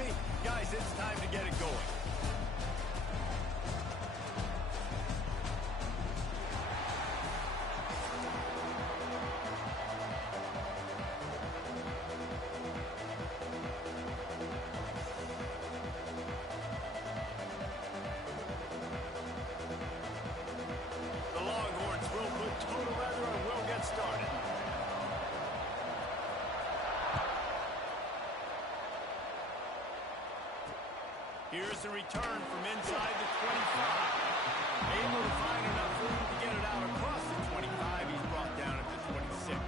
me? Guys, it's time to get it going. The Longhorns will put toe to leather and will get started. Here's the return from inside the 25. Able to find enough room to get it out across the 25. He's brought down at the 26.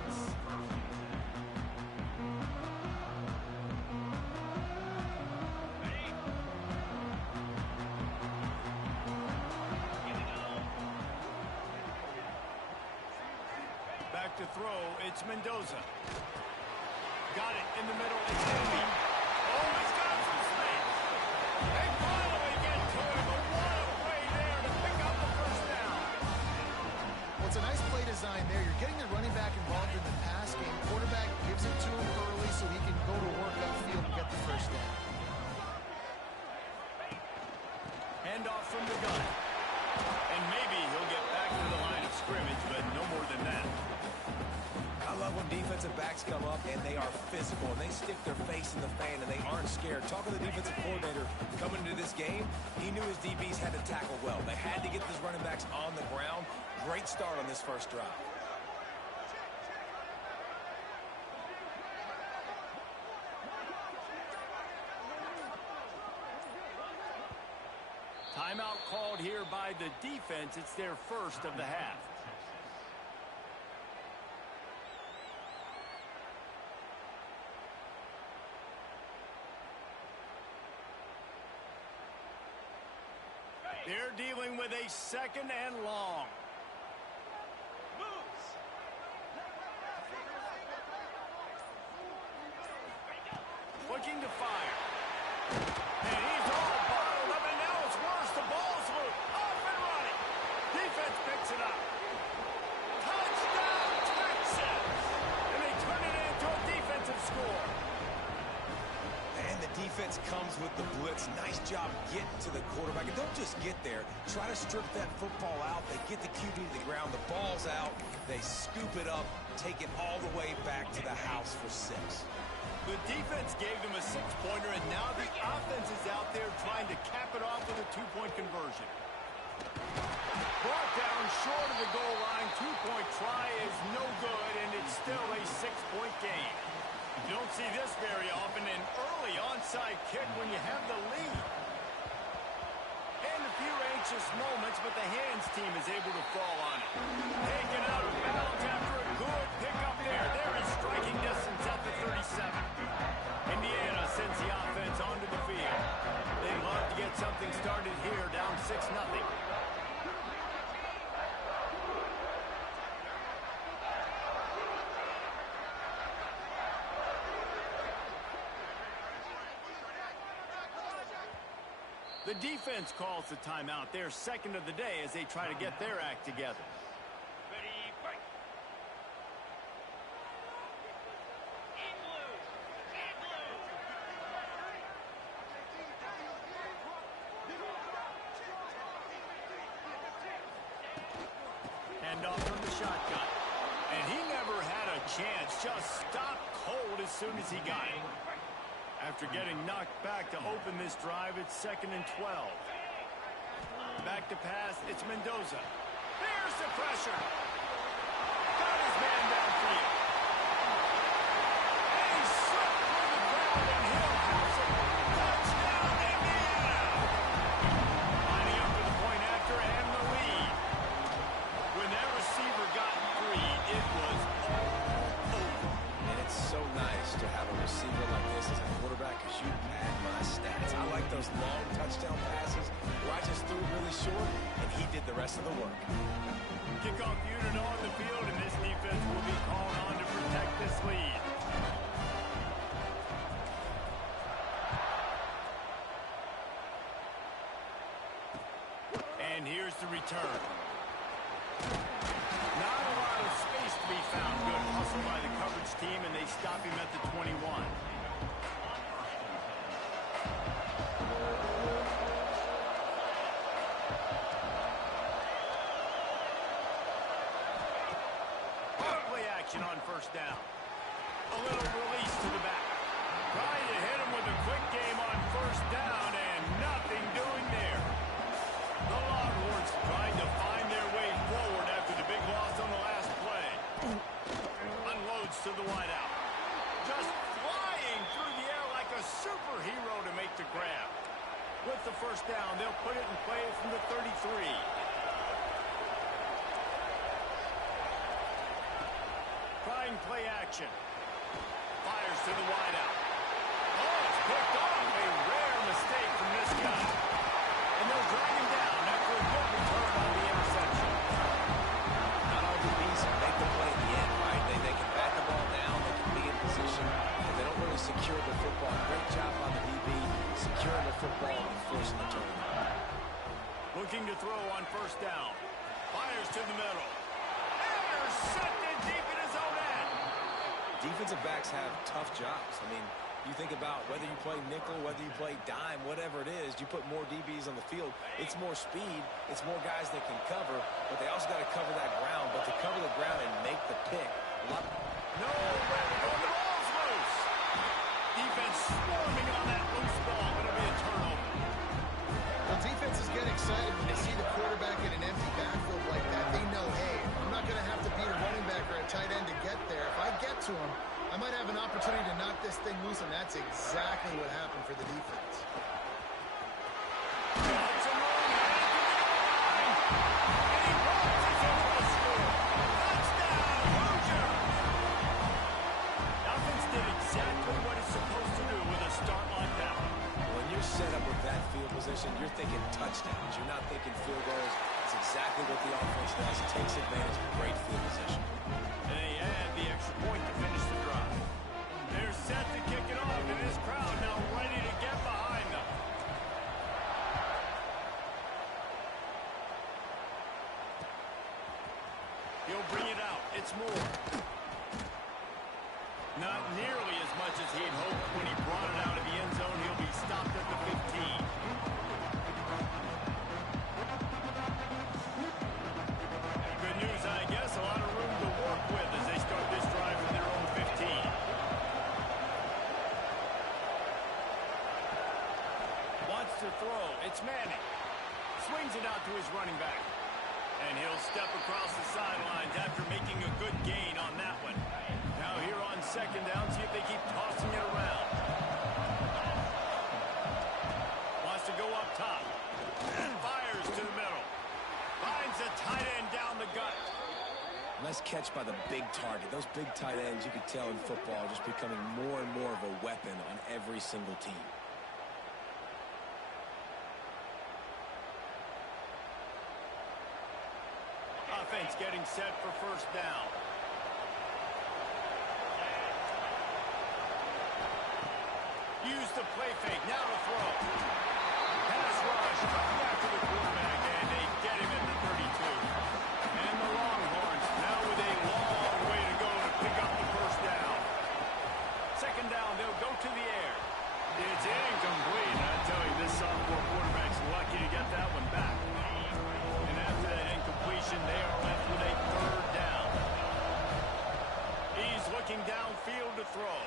Back to throw, it's Mendoza. Got it in the middle, it's Henry. Oh, he's got some space. They finally get to him, but what a play there to pick up the first down. Well, it's a nice play design there. You're getting the running back involved in the pass game. Quarterback gives it to him early so he can go to work upfield and get the first down. Handoff from the gun. And maybe he'll get back to the line of scrimmage, but no more than that. I love when defensive backs come up and they are physical and they stick their face in the fan and they aren't scared. Talking to the defensive coordinator coming into this game, he knew his DBs had to tackle well. They had to get these running backs on the ground. Great start on this first drive. Timeout called here by the defense. It's their first of the half. They're dealing with a second and long. Looking to fire. And he's all bottled up, and now it's worse. The ball's loose. Off and running. Defense picks it up. Touchdown, Texas! And they turn it into a defensive score. And the defense comes with the blitz. Nice job getting to the quarterback. And don't just get there. Try to strip that football out. They get the QB to the ground. The ball's out. They scoop it up, take it all the way back to the house for 6. The defense gave them a 6-pointer, and now the offense is out there trying to cap it off with a 2-point conversion. Brought down short of the goal line. 2-point try is no good, and it's still a 6-point game. You don't see this very often, an early onside kick when you have the lead. And a few anxious moments, but the hands team is able to fall on it. Taken out of bounds after a good pickup there. There is striking distance at the 37. Indiana sends the offense onto the field. They'd love to get something started here, down 6-0. The defense calls the timeout, their second of the day, as they try to get their act together. Handoff from the shotgun. And he never had a chance, just stopped cold as soon as he got it. After getting knocked back to open this drive, it's 2nd and 12. Back to pass, it's Mendoza. There's the pressure. Got his man downfield. And he's slipped through the crowd, and he'll pass it. Touchdown, Indiana! Lining up for the point after and the lead. When that receiver got free, it was all over. And it's so nice to have a receiver like this as a quarterback, because you pad my stats. I like those long touchdown passes where I just threw it really short, and he did the rest of the work. Kickoff unit on the field, and this defense will be called on to protect this lead. And here's the return. Not a lot of space to be found. Good hustle by the coverage team, and they stop him at the 21. first down. A little release to the back. Trying to hit him with a quick game on first down, and nothing doing there. The Longhorns trying to find their way forward after the big loss on the last play. Unloads to the wideout. Just flying through the air like a superhero to make the grab. With the first down, they'll put it in play from the 33. Trying play action. Fires to the wideout. Oh, it's picked off. A rare mistake from this guy. And they'll drag him down after a good return on the interception. Not all DBs make the play in the end, right? They can bat the ball down, they can be in position, and they don't really secure the football. Great job on the DB securing the football and forcing the turnover. Looking to throw on first down. Fires to the middle. Intercepted deep in his own end. Defensive backs have tough jobs. I mean, you think about whether you play nickel, whether you play dime, whatever it is, you put more DBs on the field. It's more speed. It's more guys that can cover, but they also got to cover that ground. But to cover the ground and make the pick, No way to go. The ball's loose. Defense swarming on that loose ball. It'll be a turnover. Well, defenses get excited when they see the quarterback in an empty backfield like that. They know, hey, I'm not going to have to beat a running back or a tight end to get there. If I get to him, I might have an opportunity to knock this thing loose, and that's exactly what happened for the defense. Johnson rolling headed to the line. And he launches into the score. Touchdown, Hoosier. Offense did exactly what it's supposed to do with a start like that one. when you're set up with that field position, you're thinking touchdowns. You're not thinking field goals. It's exactly what the offense does. It takes advantage of great field position. And they add the extra point to finish the drive. They're set to kick it off, and this crowd now ready to get behind them. He'll bring it out. It's Moore. Not nearly as much as he had hoped when he brought it out of the end zone. He'll be stopped at the 15. Good news, I guess. A lot of room to work with as they start this drive from their own 15. Wants to throw. It's Manning. Swings it out to his running back. And he'll step across the sidelines after making a good gain on that one. Now here on second down, see if they keep tossing it around. Wants to go up top. Fires to the middle. Finds a tight end down the gut. Nice catch by the big target. Those big tight ends, you could tell in football, are just becoming more and more of a weapon on every single team. Offense getting set for first down. Use the play fake. Now to throw. Pass rush. Coming back to the quarterback, and they get him at the 32. And the Longhorns now with a long way to go to pick up the first down. Second down, they'll go to the air. It's incomplete. I tell you, this sophomore quarterback's lucky to get that one back. And after that incompletion, they are left with a third down. He's looking downfield to throw.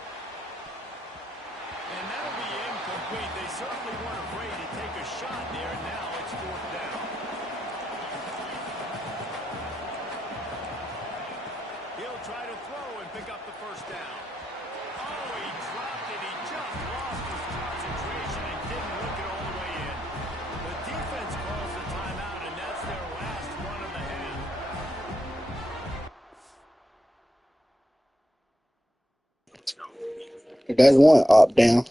And that'll be incomplete. They certainly weren't afraid to take a shot there, and now it's fourth down. He'll try to throw and pick up the first down. Oh, he dropped it. He just lost his concentration and didn't look it all the way in. The defense calls the timeout, and that's their last run of the half. That's one up down.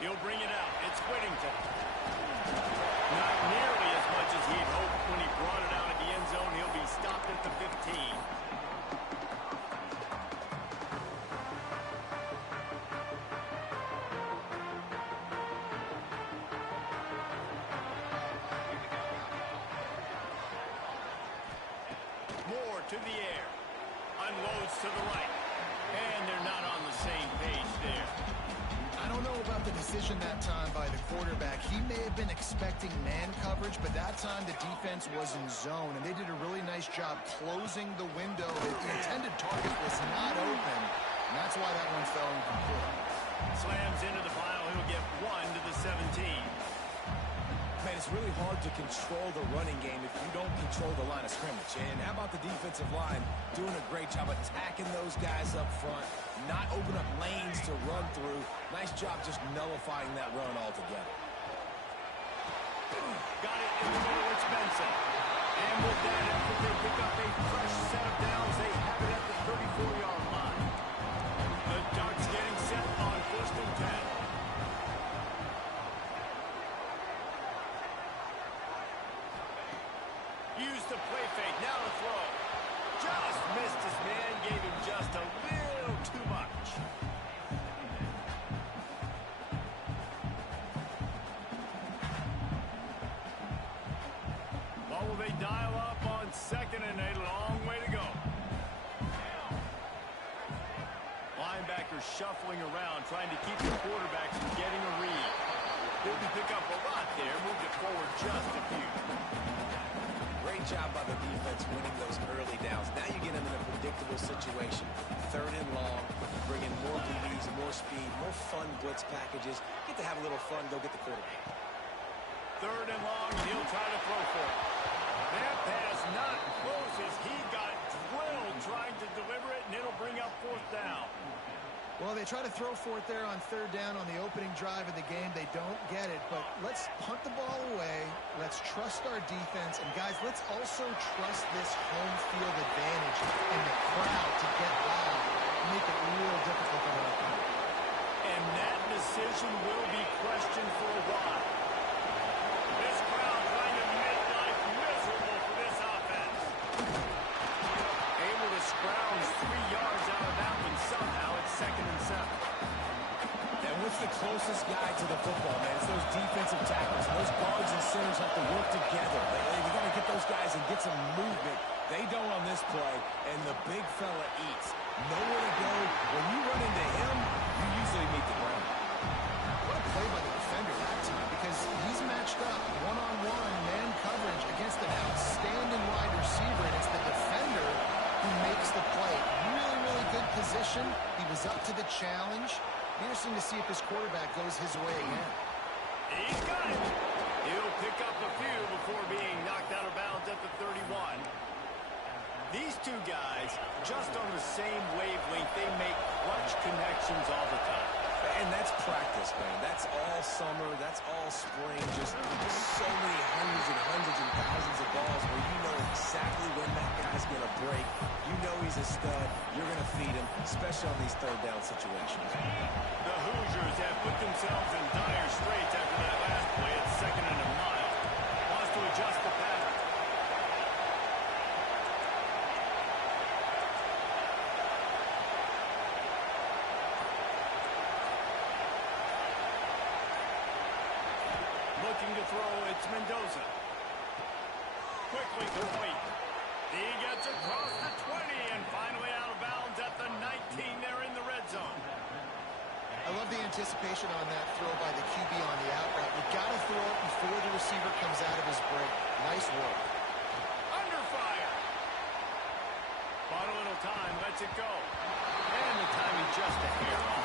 He'll bring it out. It's Whittington. Not nearly as much as he'd hoped when he brought it out of the end zone. He'll be stopped at the 15. Moore to the air. Unloads to the right. And they're not on the same page there. I don't know about the decision that time by the quarterback. He may have been expecting man coverage, but that time the defense was in zone, and they did a really nice job closing the window. The intended target was not open, and that's why that one fell incomplete. Slams into the pile. He'll get 1 to the 17. Man, it's really hard to control the running game if you don't control the line of scrimmage. And how about the defensive line doing a great job attacking those guys up front, not open up lanes to run through. Nice job just nullifying that run altogether. Got it in the middle. It's Benson. And with that effort, they pick up a fresh set of downs. They have it at the 34-yard line. The Ducks getting set on 1st and 10. Used the play fake, now to throw. Just missed his man, gave him just a little too much. What will they dial up on 2nd and a long way to go? Linebackers shuffling around, trying to keep the quarterback from getting a read. Didn't pick up a lot there, moved it forward just a few. Great job by the defense winning those early downs. Now you get them in a predictable situation. 3rd and long, bring in more DBs, more speed, more fun blitz packages. Get to have a little fun, go get the quarterback. 3rd and long, and he'll try to throw for it. That pass not close as he got drilled trying to deliver it, and it'll bring up 4th down. Well, they try to throw for it there on 3rd down on the opening drive of the game. They don't get it, but let's punt the ball away. Let's trust our defense. And, guys, let's also trust this home field advantage and the crowd to get loud and make it real difficult for our opponent. And that decision will be questioned for a while. This crowd trying to make life miserable for this offense. Able to scrounge 3 yards out of that one somehow. It's 2nd and 7. And what's the closest guy to the football, man? It's those defensive tackles. Those guards and centers have to work together. You got to get those guys and get some movement. They don't on this play, and the big fella eats. Nowhere to go. When you run into him, you usually meet the ground. What a play by the defender that time, because he's matched up one-on-one man coverage against an outstanding wide receiver, and it's the defender who makes the play. Really, really good position. He was up to the challenge. Interesting to see if this quarterback goes his way again. He's got it. He'll pick up a few before being knocked out of bounds at the 31. These two guys, just on the same wavelength, they make clutch connections all the time. And that's practice, man. That's all summer. That's all spring. Just so many hundreds and thousands of balls where you know exactly when that guy's going to break. You know he's a stud. You're going to feed him, especially on these 3rd down situations. The Hoosiers have put themselves in dire straits after that last play at 2nd and a mile. Wants to adjust the pattern. Looking to throw, it's Mendoza. Quickly complete. He gets across the 20 and finally out of bounds at the 19. They're in the red zone. I love the anticipation on that throw by the QB on the out route. You got to throw it before the receiver comes out of his break. Nice work. Under fire. Bought a little time, lets it go. And the timing just a hair off.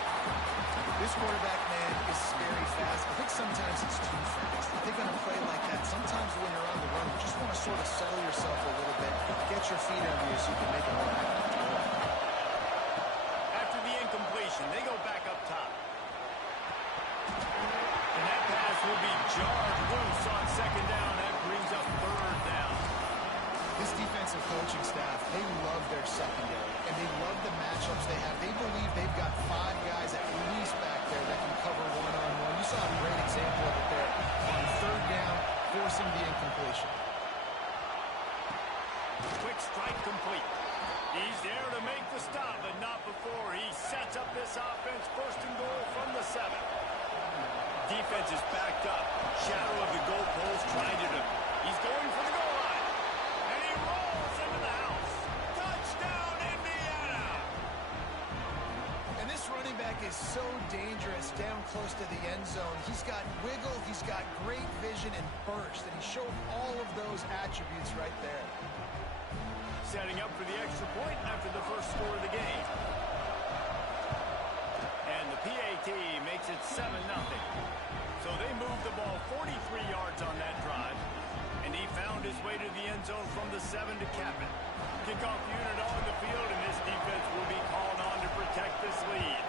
This quarterback, man, is very fast. I think sometimes it's too fast. I think on a play like that, sometimes when you're on the run, you just want to sort of settle yourself a little bit, get your feet under you so you can make a run. After the incompletion, they go back up top. And that pass will be jarred loose on 2nd down. That brings up 3rd down. This defensive coaching staff, they love their secondary, and they love the matchups they have. They believe they've got 5 guys at least back there that can cover one-on-one. You forcing the incompletion. Quick strike complete. He's there to make the stop, but not before he sets up this offense. First and goal from the 7. Defense is backed up. Shadow of the goalpost trying to... He's going for the goal line. And he rolls into the house. Touchdown, Indiana! And this running back is so dangerous down close to the end zone. He's got wiggle, he's got great vision and burst, and he showed all of those attributes right there. Setting up for the extra point after the first score of the game. And the PAT makes it 7-0. So they moved the ball 43 yards on that drive. And he found his way to the end zone from the 7 to cap it. Kickoff unit on the field, and this defense will be called on to protect this lead.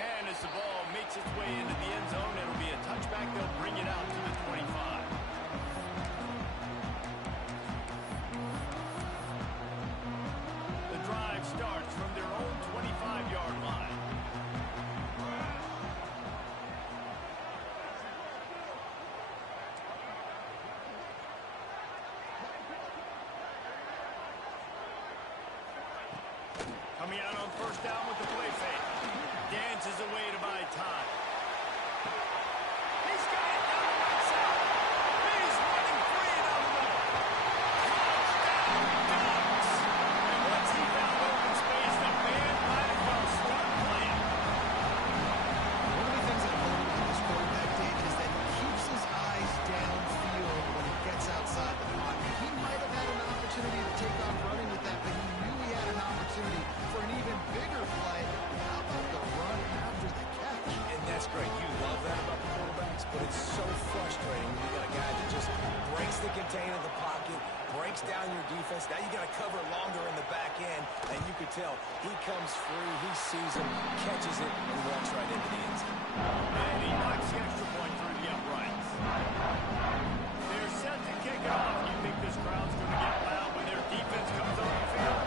And as the ball makes its way into the end zone, it'll be a touchback. They'll bring it out to the 25. Starts from their own 25-yard line. Coming out on first down with the play fake. Dances away to buy time. He's got it down the right side. He's running free down the middle. Touchdown, Ducks! And once he found open space, the band might as well start playing. One of the things I've learned about this quarterback, Dave, is that he keeps his eyes downfield when he gets outside the pocket. He might have had an opportunity to take off running with that, but he knew he had an opportunity for an even bigger play. How about the run after the catch? And that's great. You love that about the quarterbacks, but it's so frustrating when you got a guy that just breaks the contain of the pocket, breaks down your defense. Now you got to cover longer in the back end, and you could tell he comes free, he sees him, catches it, and walks right into the end zone. And he knocks the extra point through the uprights. They're set to kick it off. You think this crowd's going to get loud when their defense comes on the field?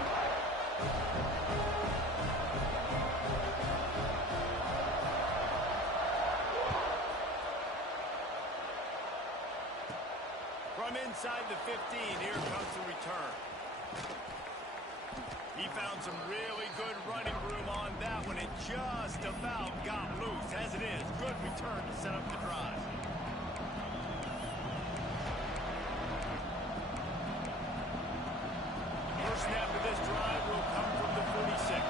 From inside the 15, here comes the return. He found some really good running room on that one. It just about got loose. As it is, good return to set up the drive. First snap of this drive will come from the 46.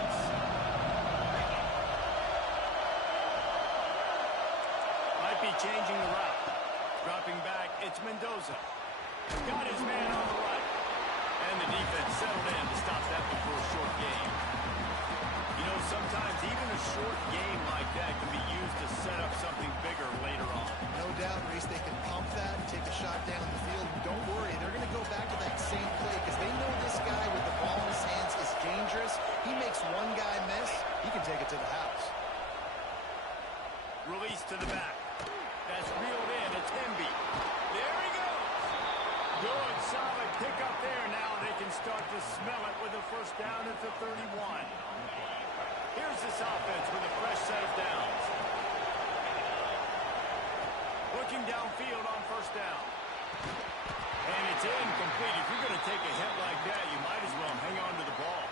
Might be changing the route. Dropping back, it's Mendoza. Got his man on the right. And the defense settled in to stop that before a short game. You know, sometimes even a short game like that can be used to set up something bigger later on. No doubt, Reese, they can pump that and take a shot down the field. And don't worry, they're going to go back to that same play because they know this guy with the ball in his hands is dangerous. He makes one guy miss, he can take it to the house. Release to the back. That's reeled in. It's Hemby. There he goes. Good, solid pickup there. Now they can start to smell it with a first down at the 31. Here's this offense with a fresh set of downs. Looking downfield on first down. And it's incomplete. If you're going to take a hit like that, you might as well hang on to the ball.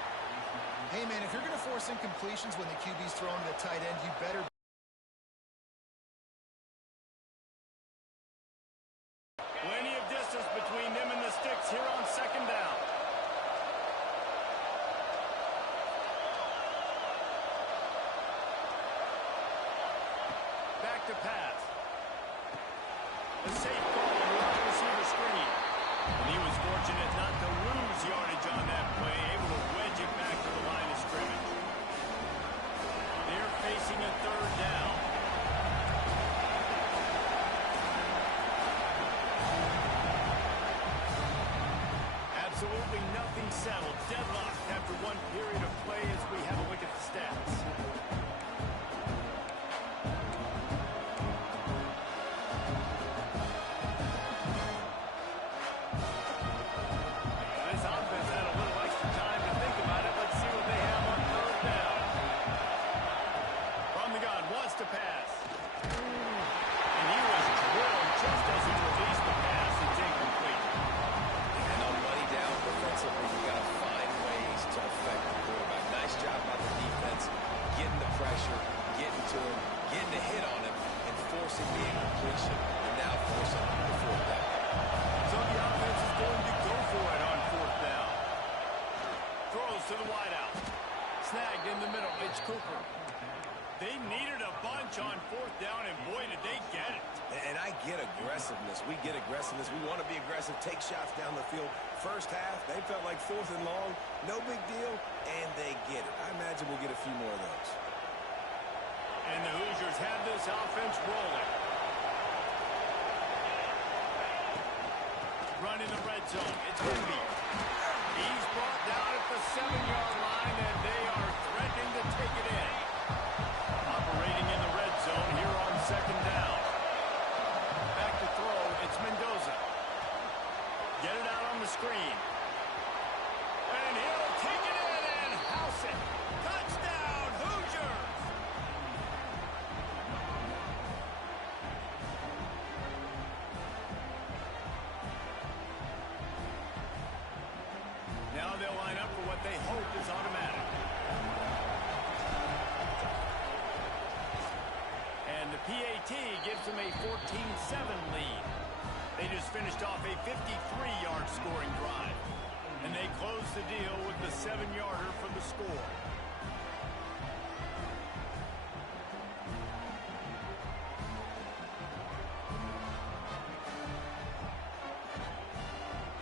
Hey, man, if you're going to force incompletions when the QB's throwing to the tight end, you better... Plenty of distance between them and the sticks here on second down. Back to pass. A safe ball on the wide receiver screen. And he was fortunate not to lose yardage on that play, able to wedge it back to the line of scrimmage. They're facing a third down. Absolutely nothing settled. Deadlocked after one period of play as we have a look at the stats. This offense had a little extra time to think about it. Let's see what they have on third down. From the gun, wants to pass. tagged in the middle. It's Cooper. They needed a bunch on fourth down, and boy, did they get it. And I get aggressiveness. We get aggressiveness. We want to be aggressive, take shots down the field. First half, they felt like fourth and long. No big deal, and they get it. I imagine we'll get a few more of those. And the Hoosiers have this offense rolling. Run in the red zone. It's Moody. He's brought down at the 7-yard line, and they are threatening to take it in. Operating in the red zone here on second down. Back to throw. It's Mendoza. Get it out on the screen. And he'll take it in and house it. Touchdown, Hoosiers! Now they'll line up for what they hope is automatic. And the PAT gives them a 14-7 lead. They just finished off a 53-yard scoring drive. And they close the deal with the 7-yarder for the score.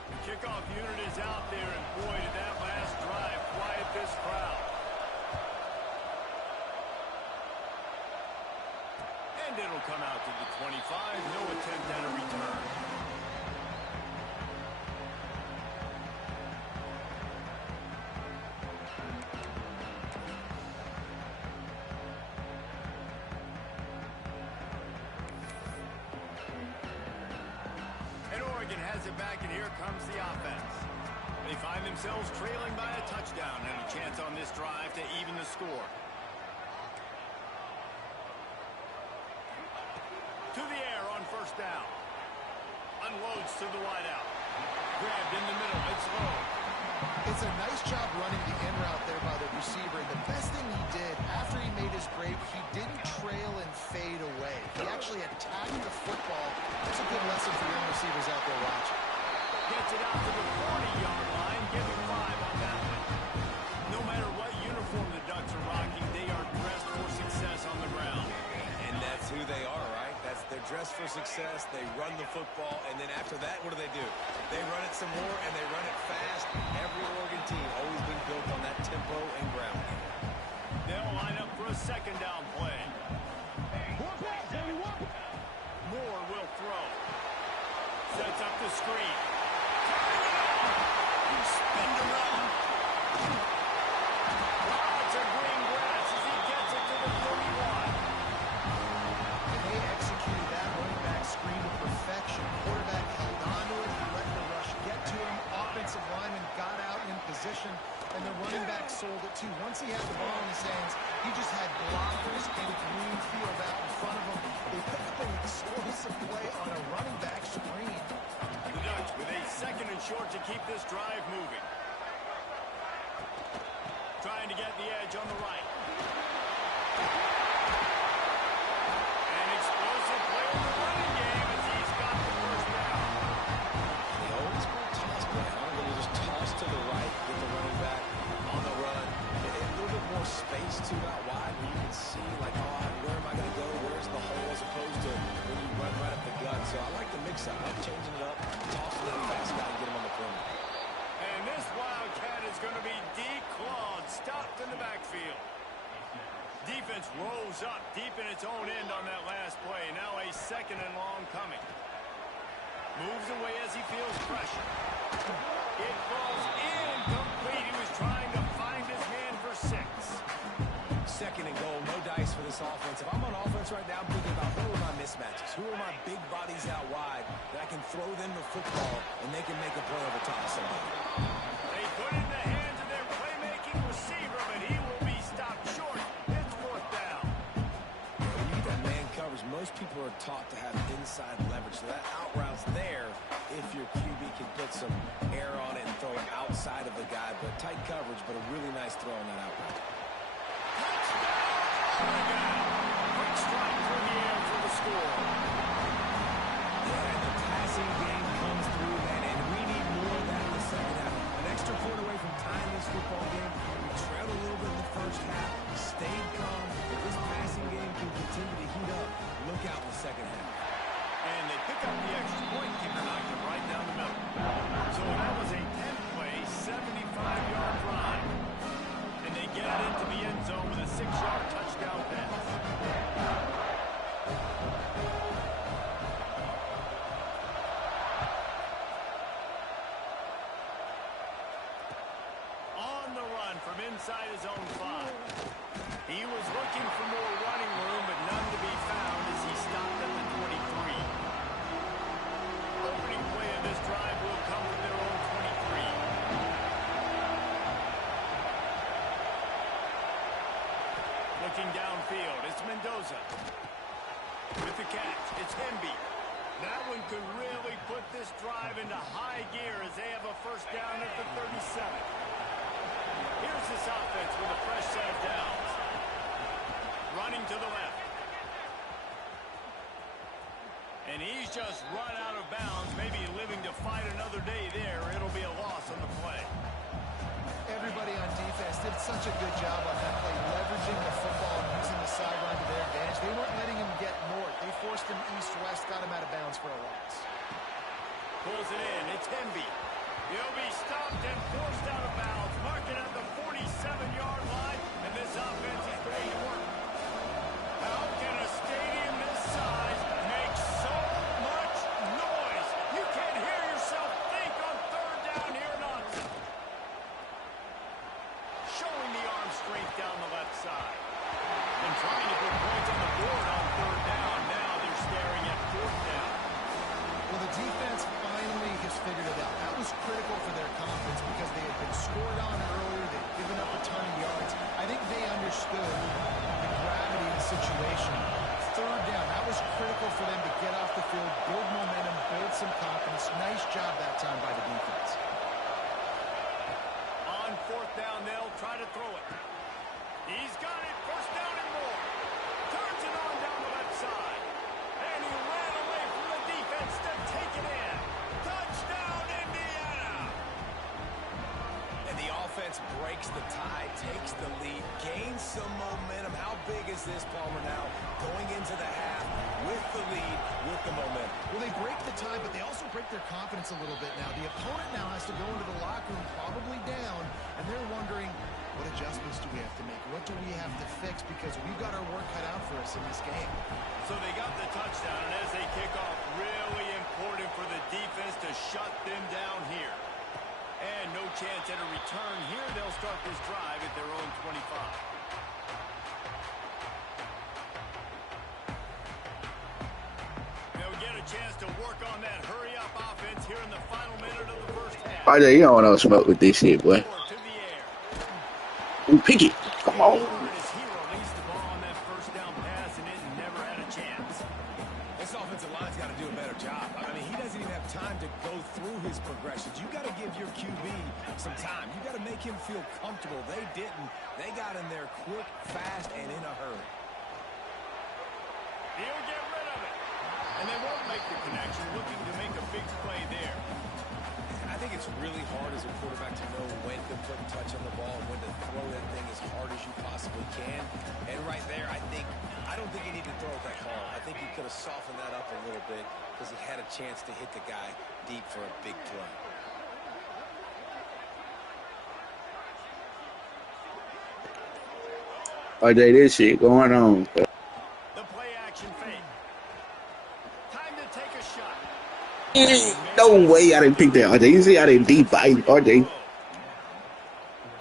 The kickoff unit is out there, and boy, did that last drive quiet this crowd. And it'll come out to the 25. No attempt at a return. And Oregon has it back, and here comes the offense. They find themselves trailing by a touchdown and a chance on this drive to even the score. To the air on first down. Unloads to the wideout. Grabbed in the middle. It's low. It's a nice job running the in route there by the receiver. And the best thing he did after he made his break, he didn't trail and fade away. He actually attacked the football. That's a good lesson for young receivers out there watching. Gets it out to the 40-yard line. Give him 5 on that one. No matter what uniform the Ducks are rocking, they are dressed for success on the ground. And that's who they are, right? They're dressed for success. They run the football, and then after that, what do? They run it some more, and they run it fast. Every Oregon team always been built on that tempo and ground game. They'll line up for a second down play. Moore will throw. Sets up the screen. Spin around. Lots of green grass as he gets it to the 41. And they executed that running back screen to perfection. Quarterback held on to it. He let the rush get to him. Offensive lineman got out in position, and the running back sold it too. Once he had the ball in his hands, he just had blockers and green field out in front of him. They picked up an explosive play on a running back screen. The Ducks with a second and short to keep this drive moving. Trying to get the edge on the right. An explosive play in the running game as he's got the first down. The old school toss play, huh? Where you just toss to the right, get the running back on the run. A little bit more space, too, out wide, where you can see, like, oh, where am I going to go? Where's the hole, as opposed to when you run right up the gut. So I like the mix-up. I'm changing it up, tossing that fast guy and get him on the perimeter. And this Wildcat is going to be declawed, stopped in the backfield. Defense rose up deep in its own end on that last play. Now a second and long coming. Moves away as he feels pressure. It falls incomplete. He was trying to find his man for 6. Second and goal, no dice for this offense. If I'm on offense right now, I'm thinking about who are my mismatches? Who are my big bodies out wide that I can throw them the football and they can make a play over top of somebody? They put it in the hands of their playmaking receiver, but he will be stopped short. It's fourth down. When you get that man coverage, most people are taught to have inside leverage. So that out route's there if your QB can put some air on it and throw it outside of the guy. But tight coverage, but a really nice throw on that out route. Quick strike through the air for the score. Yeah, and the passing game comes through, man, and we need more of that in the second half. An extra point away from tying this football game. We trailed a little bit in the first looking downfield. It's Mendoza. With the catch, it's Hemby. That one could really put this drive into high gear as they have a first down at the 37. Here's this offense with a fresh set of downs. Running to the left. And he's just run out of bounds, maybe living to fight another day there. It'll be a loss on the play. Everybody on defense did such a good job on that play, leveraging the football and using the sideline to their advantage. They weren't letting him get north. They forced him east-west, got him out of bounds for a loss. Pulls it in. It's Hemby. He'll be stopped and forced out of bounds. Marking at the 47-yard line, and this offense is going to work. How can a stadium this size make so much noise? You can't hear yourself think on third down here, Nonson. Showing the arm strength down the left side. And trying to put points on the board on third down. Now they're staring at fourth down. Well, the defense finally has figured it out. That was critical for their confidence because they had been scored on earlier. They'd given up a ton of yards. I think they understood the gravity of the situation. Third down, that was critical for them to get off the field, build momentum, build some confidence. Nice job that time by the defense. On fourth down, they'll try to throw it. He's got it. First down and more. Turns it on down the left side. And he ran away from the defense to take it in. Touchdown, Indiana! And the offense breaks the tie, takes the lead, gains some momentum. How big is this, Palmer, now? Going into the half with the lead, with the momentum. Well, they break the tie, but they also break their confidence a little bit now. The opponent now has to go into the locker room probably down, and they're wondering, what adjustments do we have to make? What do we have to fix? Because we've got our work cut out for us in this game. So they got the touchdown, and as they kick off, really important for the defense to shut them down here. And no chance at a return here. They'll start this drive at their own 25. They'll get a chance to work on that hurry-up offense here in the final minute of the first half. Oh, yeah, you don't want to smoke with this shit, boy. To the air. Ooh, pick it. Come on. His hero leads the ball on that first down pass, and it never had a chance. This offensive line's got to do a better job. I mean, he doesn't even have time to go through his progressions. You got to give your QB some time. You got to make him feel comfortable. They didn't. They got in there quick, fast, and in a hurry. He'll get rid of it. And they won't make the connection, looking to make a big play there. I think it's really hard as a quarterback to know when to put touch on the ball and when to throw that thing as hard as you possibly can. And right there, I don't think he needed to throw it that hard. I think he could have softened that up a little bit because he had a chance to hit the guy deep for a big play. Oh, yeah, this shit going on. The play action fake. Time to take a shot. No way I didn't pick that. RJ, you see I didn't deep bite, RJ.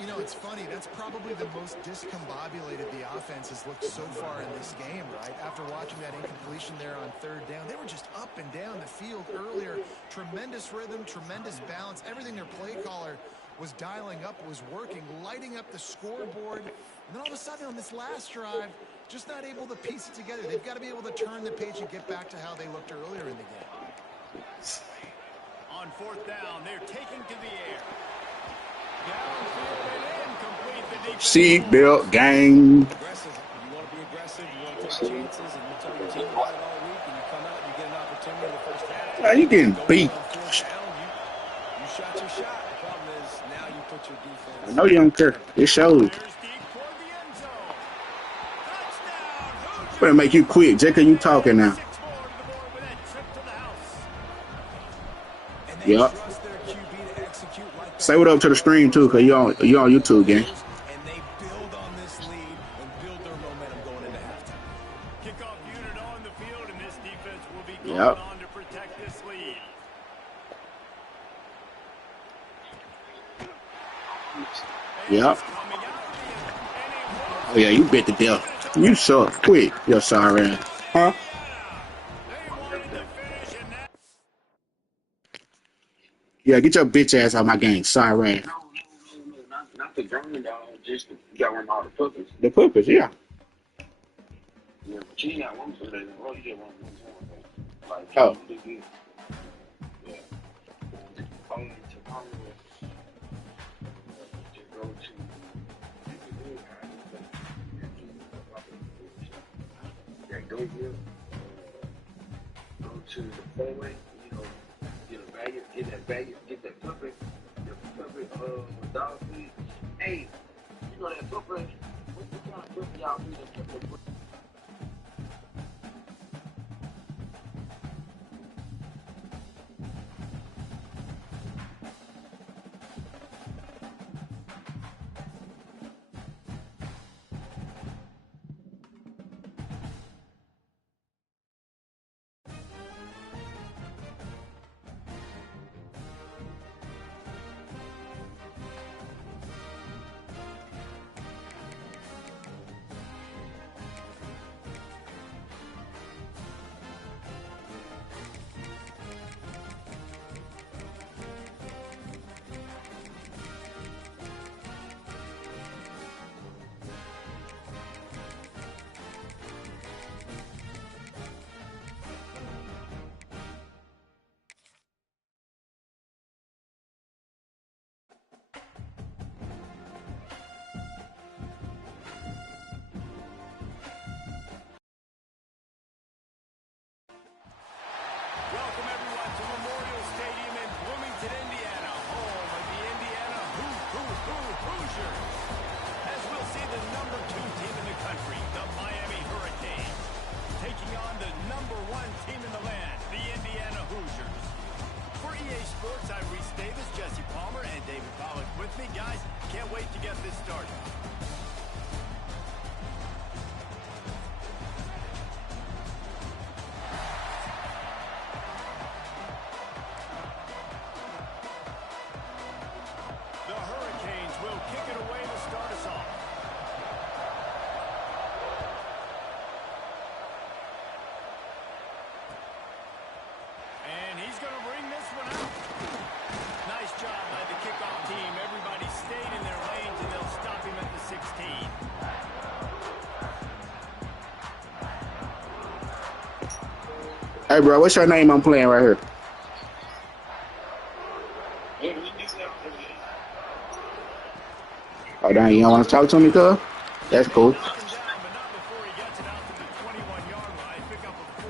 You know, it's funny. That's probably the most discombobulated the offense has looked so far in this game, right? After watching that incompletion there on third down, they were just up and down the field earlier. Tremendous rhythm, tremendous balance. Everything their play caller was dialing up was working, lighting up the scoreboard. And then all of a sudden on this last drive, just not able to piece it together. They've got to be able to turn the page and get back to how they looked earlier in the game. On fourth down, they're taking to the air. Downfield and incomplete. The defense. Seatbelt gang. Aggressive. You want to be aggressive. You want to take chances, and you tell your team about it all week, and you come out and you get an opportunity in the first half. Now you getting beat. You shot your shot. The problem is now you put your defense. I know you don't care. It shows. Better make you quit. Just because you talking now. Yep. Say what up to the stream too, cause you on YouTube, gang. And they build on this lead and build their momentum going into halftime. Kickoff unit on the field, and this defense will be going on to protect this lead. Yep. Oh yeah, you bit the death. You suck. Quit. You're sorry. Huh? Yeah, get your bitch ass out my game. Sorry. No, not the German dog, just the got one all the puppets. The puppets, yeah. Yeah, but you ain't got one for that. Oh, you get one more. Like, Oh, you do good. Yeah. Only tomorrow, just go to, you can do it, yeah, go here, go to the four-way, you know, get a bag, get that bag, get that puppet, dog food. Hey, you know that puppet, what kind of puppet y'all do that puppet? Welcome, everyone, to Memorial Stadium in Bloomington, Indiana, home of the Indiana Hoosiers. As we'll see the number 2 team in the country, the Miami Hurricanes, taking on the number 1 team in the land, the Indiana Hoosiers. For EA Sports, I'm Reese Davis, Jesse Palmer, and David Pollack with me. Guys, can't wait to get this started. The Hurricanes will kick it away to start us off. And he's going to bring this one out. Nice job by the kickoff team. Everybody stayed in their lanes, and they'll stop him at the 16. hey, bro, what's your name? I'm playing right here. Oh, dang, you don't want to talk to me, cuz? That's They cool. knock him down, but not before he gets it out to the 21-yard line. Pick up a 4.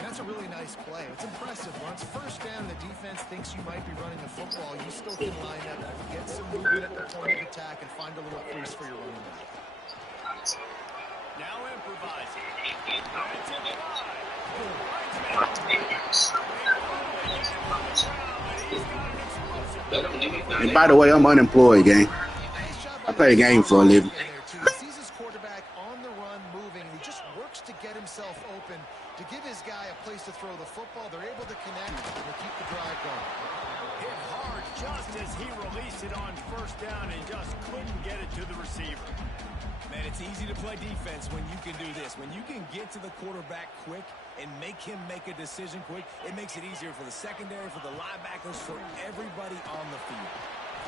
That's a really nice play. It's impressive. Once first down, the defense thinks you might be running the football. You still can line up, get some movement at the point of attack, and find a little crease for your running back. Now improvising. That's it, 5. And by the way, I'm unemployed, gang. Nice job I by play the game for a living. there, too. He sees his quarterback on the run moving, and he just works to get himself open to give his guy a place to throw the football. They're able to connect and keep the drive going. Hit hard just as he released it on first down and just couldn't get it to the receiver. Man, it's easy to play defense when you can do this. When you can get to the quarterback quick and make him make a decision quick, it makes it easier for the secondary, for the linebackers, for everybody on the field.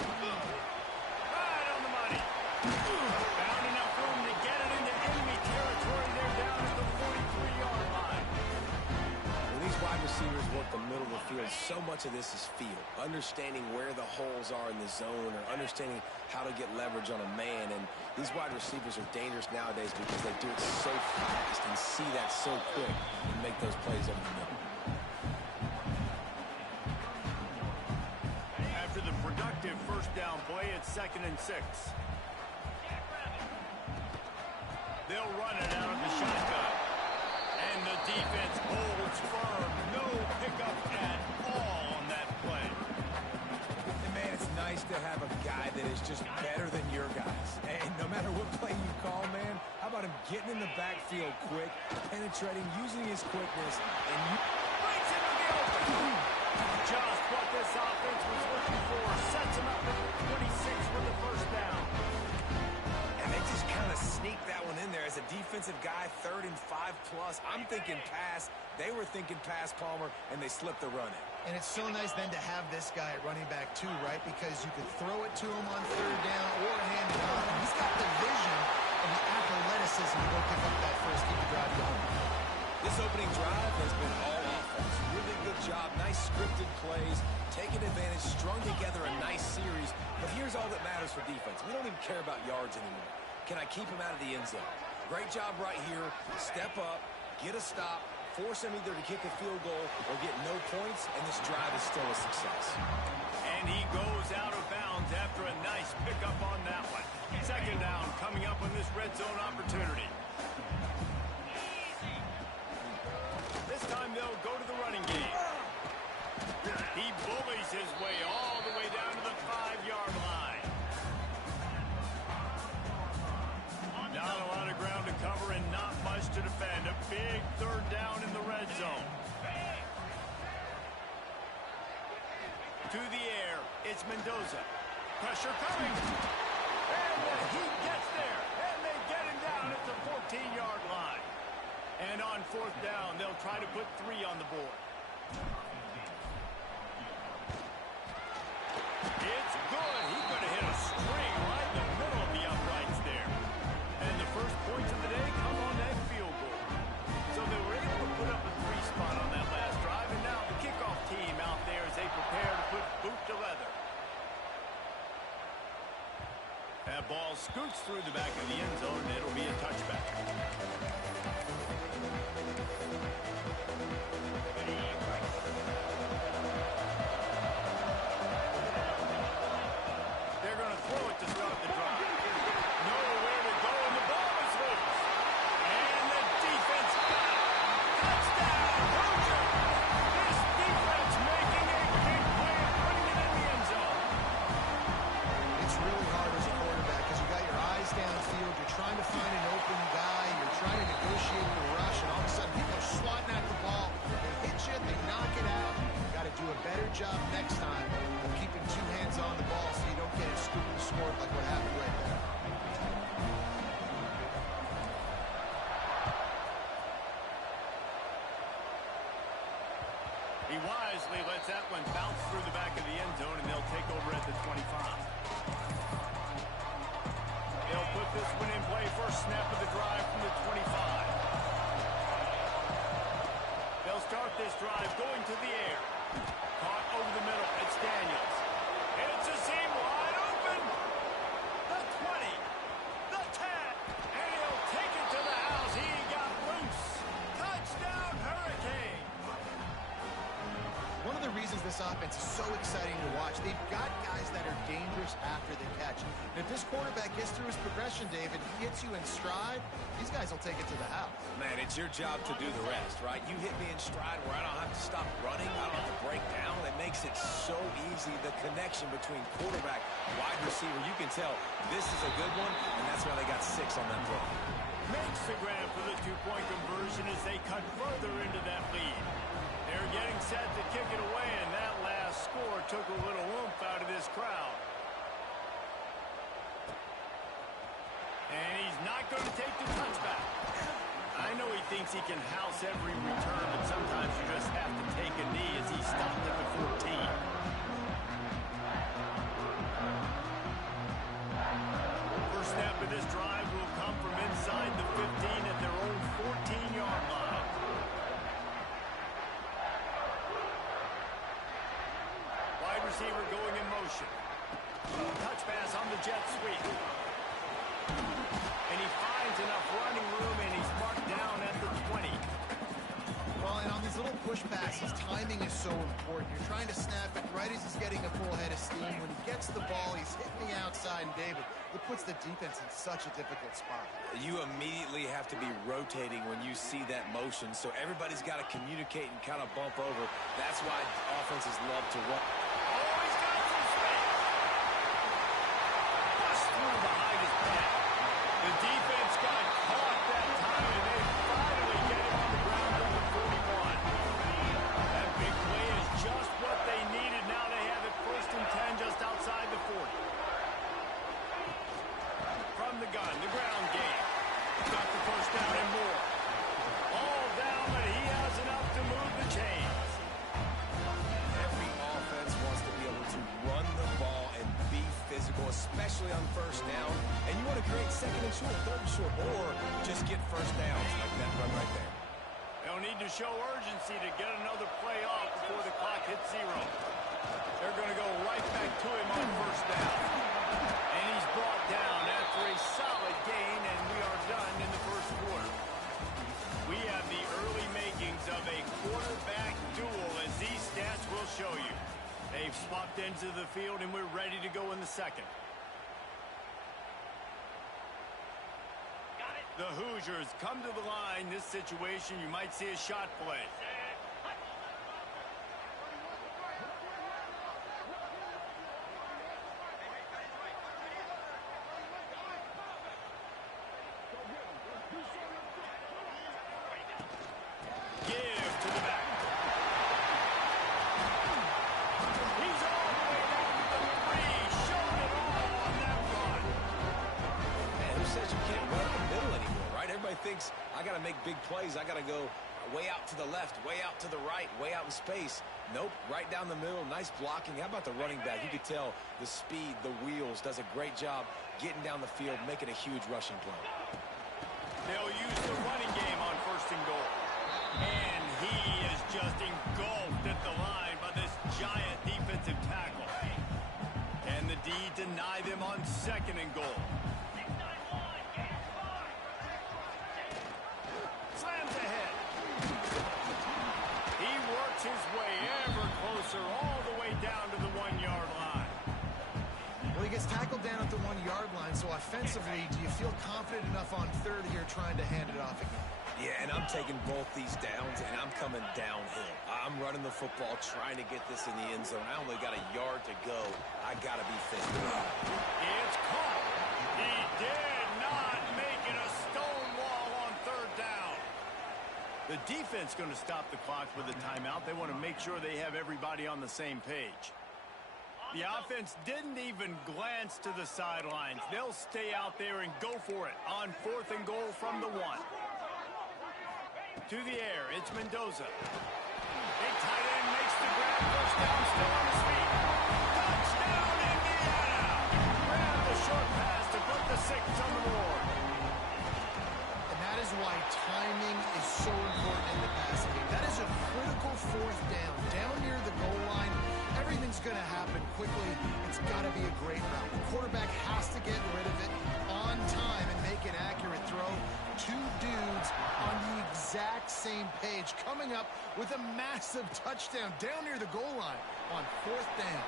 Right on the money. Found enough room to get it into enemy territory. They're down at the 43-yard line. When these wide receivers work the middle of the field, so much of this is feel. Understanding where the holes are in the zone or understanding how to get leverage on a man. And these wide receivers are dangerous nowadays because they do it so fast and see that so quick and make those plays over the middle. After the productive first down play, it's 2nd and 6. They'll run it out of the shotgun. And the defense holds firm. No pickup at all on that play. And man, it's nice to have a guy that is just better than your guys. And no matter what play you call, man, how about him getting in the backfield quick, penetrating, using his quickness, and you Breaks into the open. Just what this offense was looking for. Sets him up at the 26 for the first down. and they just kind of sneak that one in there as a defensive guy, 3rd and 5+. I'm thinking pass. They were thinking pass, Palmer, and they slipped the run in. And it's so nice then to have this guy at running back too, right? Because you could throw it to him on 3rd down or hand it off. And he's got the vision and the athleticism to go pick up that scripted plays, taking advantage, strung together a nice series. But here's all that matters for defense. We don't even care about yards anymore. Can I keep him out of the end zone? Great job right here. Step up, get a stop, force him either to kick a field goal or get no points, and this drive is still a success. And he goes out of bounds after a nice pickup on that one. Second down coming up on this red zone opportunity. This time they'll go to the running game. He bullies his way all the way down to the 5-yard line. Not a lot of ground to cover and not much to defend. A big third down in the red zone. To the air, it's Mendoza. Pressure coming. And he gets there. And they get him down at the 14-yard line. And on fourth down, they'll try to put 3 on the board. It's good. He could have hit a string right in the middle of the uprights there. And the first points of the day come on that field goal. So they were able to put up a 3 spot on that last drive. And now the kickoff team out there as they prepare to put boot to leather. That ball scoots through the back of the end zone, and it'll be a touchback. They're going to throw it to start the drive. Nowhere to go, and the ball is loose. And the defense got it. Touchdown, Hoosier! This defense making a big play and putting it in the end zone. It's really hard as a quarterback because you got your eyes downfield. You're trying to find an open guy. You're trying to negotiate the rush, and all of a sudden people are swatting at the ball. They hit you, they knock it out. You got to do a better job next time of keeping 2 hands on the ball so you don't get it scooped and scored like what happened right there. He wisely lets that one bounce through the back of the end zone, and they'll take over at the 25. They'll put this one in play. First snap of the drive from the 25. They'll start this drive going to the air. Caught over the middle. It's Daniels. It's a seam wide open. The 20. The 10. And he'll take it to the house. He got loose. Touchdown, Hurricane. One of the reasons this offense is so exciting to watch, they've got guys that are dangerous after the catch. And if this quarterback gets through his progression, David, he hits you in stride, these guys will take it to the house. Man, it's your job to do the rest, right? You hit me in stride where I don't have to stop running. I don't have to break down. It makes it so easy, the connection between quarterback, wide receiver. You can tell this is a good one, and that's why they got 6 on that throw. Makes the grab for the 2-point conversion as they cut further into that lead. They're getting set to kick it away, and that last score took a little oomph out of this crowd. And he's not going to take the touchback. I know he thinks he can house every return, but sometimes you just have to take a knee as he stopped at the 14. First snap of this drive will come from inside the 15 at their own 14-yard line. Wide receiver going in motion. Touch pass on the jet sweep. And he finds enough running room, and he's marked down at the 20. Well, and on these little push passes, timing is so important. You're trying to snap it right as he's getting a full head of steam. When he gets the ball, he's hitting the outside, and David, it puts the defense in such a difficult spot. You immediately have to be rotating when you see that motion, so everybody's got to communicate and kind of bump over. That's why offenses love to run. Oh, he's got some space. Bust through behind his back. The defense got caught that time, and they finally get him on the ground at the 41. That big play is just what they needed. Now they have it 1st and 10 just outside the 40. From the gun, the ground game. Got the first down and more. All down, but he has enough to move the chains. Every offense wants to be able to run the ball and be physical, especially on first down. And you want to create 2nd and short, 3rd and short, or just get first downs like that run right there. They'll need to show urgency to get another play off before the clock hits 0. They're going to go right back to him on first down. And he's brought down after a solid gain, and we are done in the first quarter. We have the early makings of a quarterback duel, as these stats will show you. They've swapped ends of the field, and we're ready to go in the second. The Hoosiers come to the line. This situation, you might see a shot play. Give to the back. He's all the way down to the 3. Showing it all on that run. Man, who says you can't run in the middle anymore, right? Everybody thinks I got to make big plays. I got to go way out to the left, way out to the right, way out in space. Nope, right down the middle. Nice blocking. How about the running back? You could tell the speed, the wheels, does a great job getting down the field, making a huge rushing play. They'll use the running game on first and goal. And he is just engulfed at the line by this giant defensive tackle. And the D deny them on second and goal. Slams ahead. He works his way ever closer all the way down to the 1-yard line. Well, he gets tackled down at the 1-yard line, so offensively, do you feel confident enough on third here trying to hand it off again? Yeah, and I'm taking both these downs, and I'm coming downhill. I'm running the football, trying to get this in the end zone. I only got a yard to go. I got to be physical. It's caught. He did not make it a stone wall on third down. The defense going to stop the clock with a timeout. They want to make sure they have everybody on the same page. The offense didn't even glance to the sidelines. They'll stay out there and go for it on fourth and goal from the 1. To the air, it's Mendoza. Big tight end makes the grab. First down, still on his feet. Touchdown, Indiana! Grab the short pass to put the 6 on the board. And that is why timing is so important in the passing game. That is a critical fourth down. Down near the goal line, everything's going to happen quickly. It's got to be a great route. The quarterback has to get rid of it on time and make an accurate throw. 2 dudes on the exact same page, coming up with a massive touchdown down near the goal line on fourth down.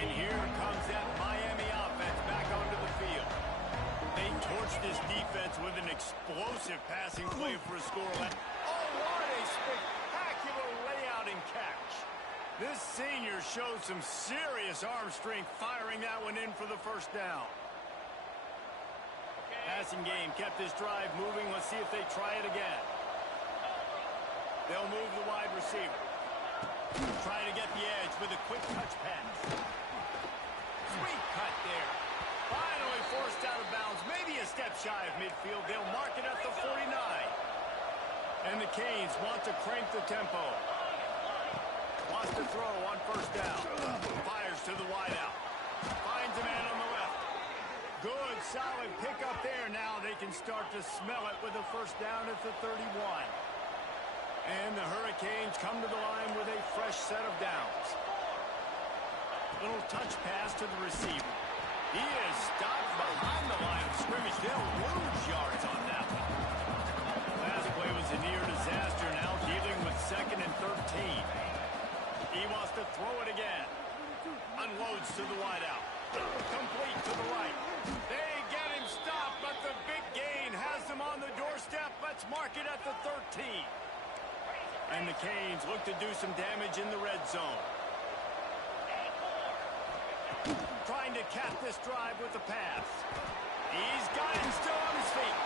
And here comes that Miami offense back onto the field. They torched this defense with an explosive passing play for a score. Oh, what a spectacular layout and catch. This senior shows some serious arm strength firing that one in for the first down. Passing game kept this drive moving. Let's see if they try it again. They'll move the wide receiver. Trying to get the edge with a quick touch pass. Sweet cut there. Finally forced out of bounds. Maybe a step shy of midfield. They'll mark it at the 49. And the Canes want to crank the tempo. Wants to throw on first down. Fires to the wideout. Finds a man on the left. Good, solid pickup there. Now they can start to smell it with a first down at the 31. And the Hurricanes come to the line with a fresh set of downs. Little touch pass to the receiver. He is stopped behind the line of scrimmage. They'll lose yards on that one. Last play was a near disaster. Now dealing with 2nd and 13. He wants to throw it again. Unloads to the wideout. Complete to the right. They get him stopped, but the big gain has them on the doorstep. Let's mark it at the 13. And the Canes look to do some damage in the red zone. Trying to cap this drive with the pass. He's got him still on his feet.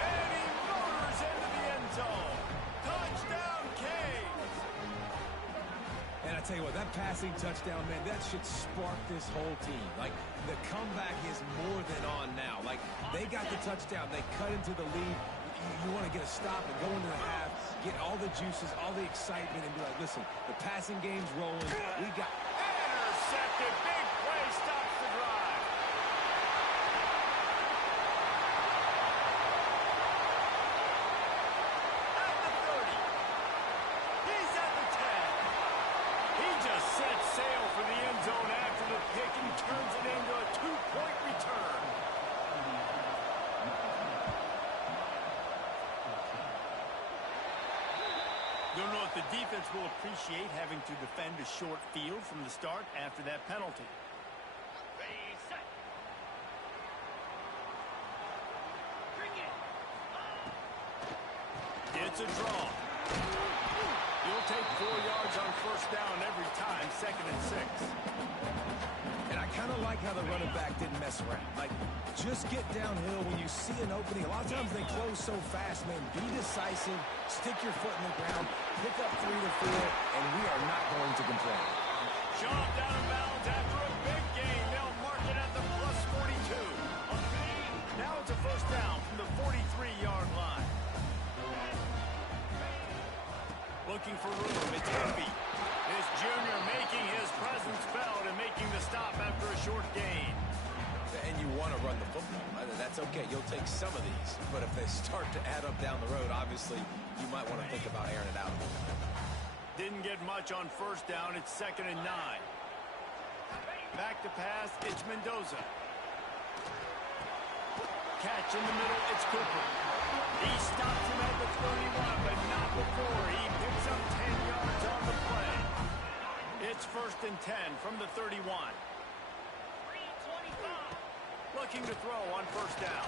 And he motors into the end zone. Touchdown, Canes! And I tell you what, that passing touchdown, man, that should spark this whole team. Like, the comeback is more than on now. Like, they got the touchdown. They cut into the lead. you want to get a stop and go into the half, get all the juices, all the excitement, and be like, listen, the passing game's rolling. We got intercepted. Big play stops the drive. At the 30. He's at the 10. He just sets sail for the end zone after the pick and turns it into a 2-point return. Don't know if the defense will appreciate having to defend a short field from the start after that penalty. It's a draw. You'll take 4 yards on first down every time, 2nd and 6. And I kind of like how the running back didn't mess around. Like, just get downhill when you see an opening. A lot of times they close so fast, man. Be decisive, stick your foot in the ground, pick up 3 to 4, and we are not going to complain. Jumped out of bounds after a big gain. They'll mark it at the plus 42. Now it's a first down from the 43-yard line. Looking for room. It's Heavy. This junior making his presence felt and making the stop after a short gain. And you want to run the football. That's okay. You'll take some of these. But if they start to add up down the road, obviously, you might want to think about airing it out. Didn't get much on first down. It's 2nd and 9. Back to pass. It's Mendoza. Catch in the middle. It's Cooper. He stops him at the 31, but not before he picks up 10 yards on the play. It's 1st and 10 from the 31. Looking to throw on first down.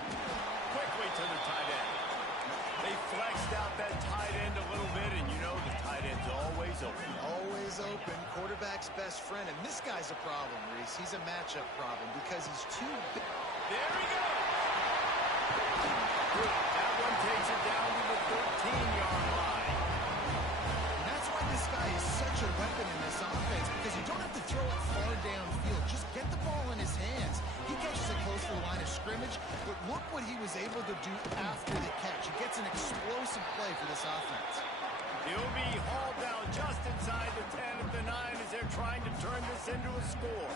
Quickly to the tight end. They flexed out that tight end a little bit, and you know the tight end's always open. Always open. Quarterback's best friend. And this guy's a problem, Reese. He's a matchup problem because he's too big. There he goes. That one takes it down to the 13-yard line. And that's why this guy is such a weapon in this offense, because you don't have to throw it far downfield. Just get the ball in his hands. He catches it close to the line of scrimmage, but look what he was able to do after the catch. He gets an explosive play for this offense. He'll be hauled down just inside the 10 of the 9 as they're trying to turn this into a score.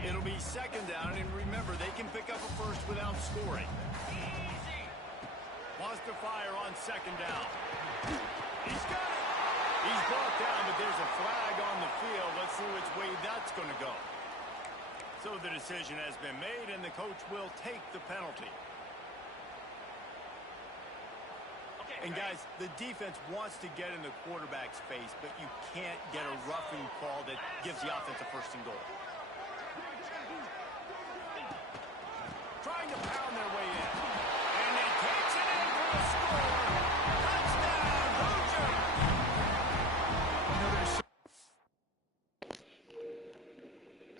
It'll be 2nd down, and remember, they can pick up a first without scoring. Wants to fire on 2nd down. He's got it. He's brought down, but there's a flag on the field. Let's see which way that's going to go. So the decision has been made, and the coach will take the penalty. And guys, the defense wants to get in the quarterback's face, but you can't get a roughing call that gives the offense a 1st and goal. Trying to pound their way in. And he takes it in for a score. Touchdown, Hoosiers.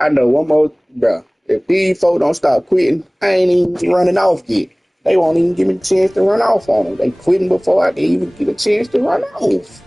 I know one more, bro. If these folks don't stop quitting, I ain't even running off yet. They won't even give me a chance to run off on them. They quitting before I can even get a chance to run off.